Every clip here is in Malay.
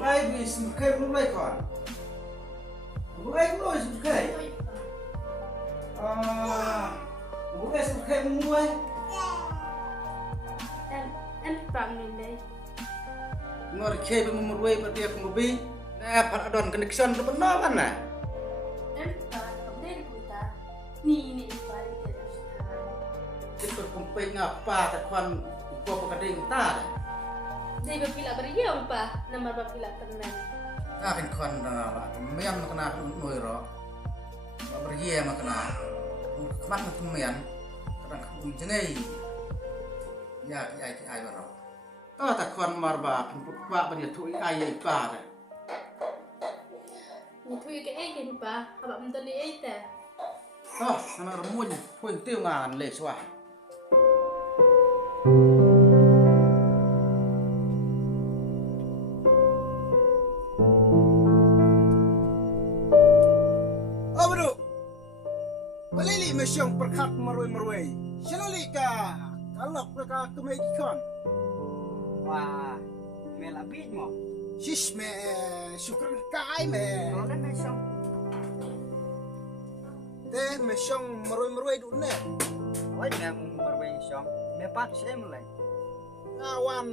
Mulai bis mulai mulai kon. Mulai mulai mulai. Mulai mulai mulai. Em pram ni đây. Ngor ke be mulai berarti aku mobil. Par adon connection ke benar mana? Em pram kemudian kita. Ni pari kita. Itu kumpeng apa tak kon ko pakading ta. Dai bapila beriang pa, nama bapila tenan. Kan kon mian kena noi ro. Berye makna. Kemat mian. Kadang jengai. Ya ai baro. Ta kon marba pa bani tu ai pa. Ni tu ke ai ke pa, apa menton ni ai ta. Sana remuñ puing tiêu ngàn lệ xóa. Bro, balili mesyong perkat marway. Sinali ka, kalok ka kumaikikan. Wah, melabit mo. Shish me, syukur kai me. Kalau kan mesyong. Teh mesyong marway dune. Awai me marway syong. Mepat saya mulai. Ngawan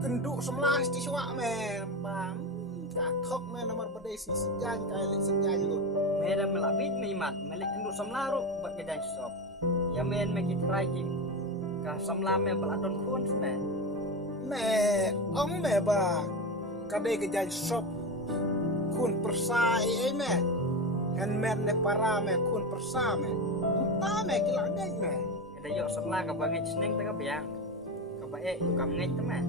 kenduk semelas di suak me. Bam, katok me nomor pedesi sejaj kai lek sejaj lu. Mera melabit memat, melik kenduk semlaru buat kedai shop. Ya men me kitrai kim. Ka semla me beladon kun sene. Me ong me ba kadai kejaj shop kun persai me. Kan men ne para me kun persa me. Ta me kilagay me. Ada yok semla ka bangit seneng tengah biang. Ka bae ka ngej teman.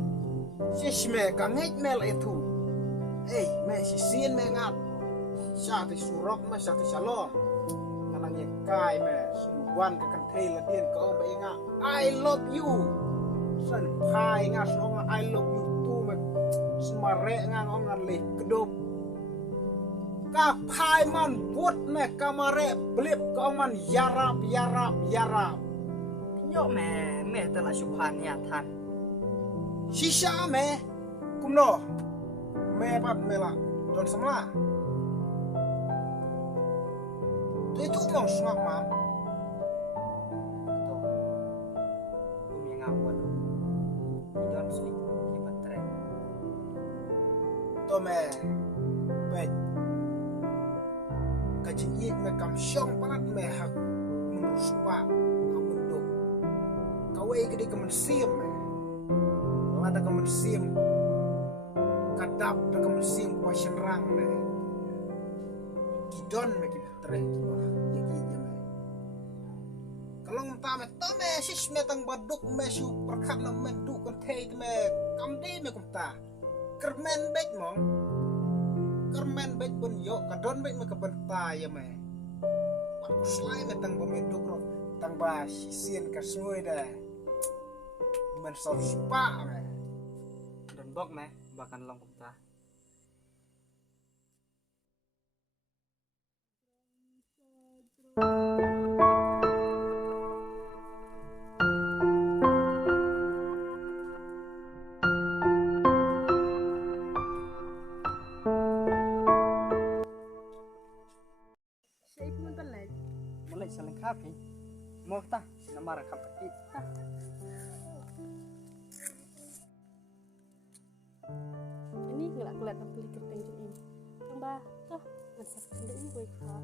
Shish me ka ngej mel itu. Me sisin me ngat. Syati surok me syati shalom. Kanang ye kai me sumuan ke kan thei la dien ko ba nga I love you. San pai nga song I love you tu me smare nga ngong ngan le kedop. Ka pai man buat me kamare blip ko man yarap. Yok me telah subhan ya tan. Shisha me kumno. Me pat me la don semla. Itu mau sungak mam. Tuh. Bumi ngapa tuh. Idon slik kibat tren. To me baik kajingi me kam syong panat me hak menuspa amunduk kawai gede kemensim me lada kemensim kadap da kemensim pasien rang me kidon me kitre ya me kalau ngta me to me sis me tang baduk me su perkat na me du kon thei me kam de me kumta kermen bek mong kermen bek pun yo kadon bek me kebentai ya me waktu selai me tang bomeduk ro tang ba sisien ka sngoi dah men so spa me Dan bok me bahkan long kumta. Shape mun balai. Mulai saling kafe. Mau ta namara kapati. Ini ngelak-ngelak beli kerteng ini. Tambah toh masak kenduk ini gue kap.